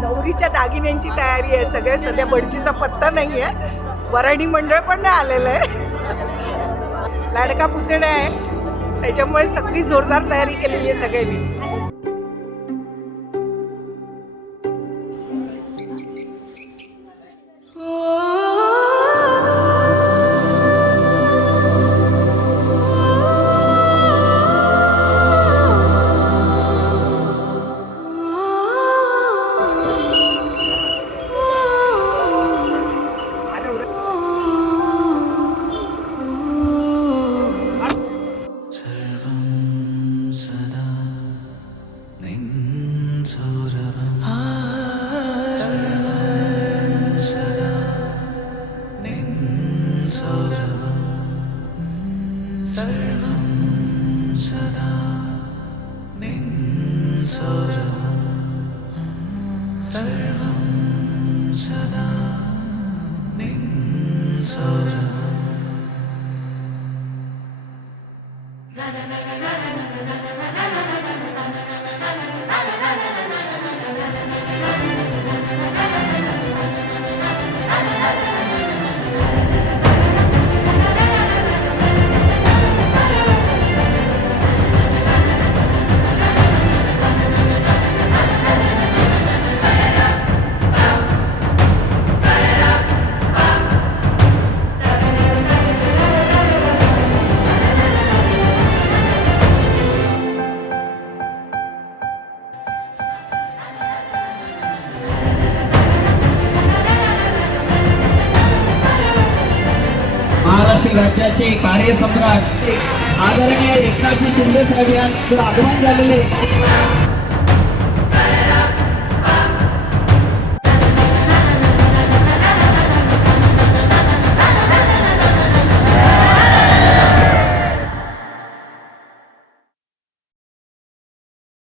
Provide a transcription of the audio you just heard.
नवरीच्या दागिन्यांची तयारी आहे. सगळे सध्या बडजीचा पत्ता नाही आहे. वराडी मंडळ पण नाही आलेलं आहे. लाडका पुतण्या आहे, त्याच्यामुळे सगळी जोरदार तयारी केलेली आहे सगळ्यांनी. महाराष्ट्र राज्याचे कार्यसम्राट आदरणीय एकनाथ शिंदे साहेब यांचं आगमन झालेले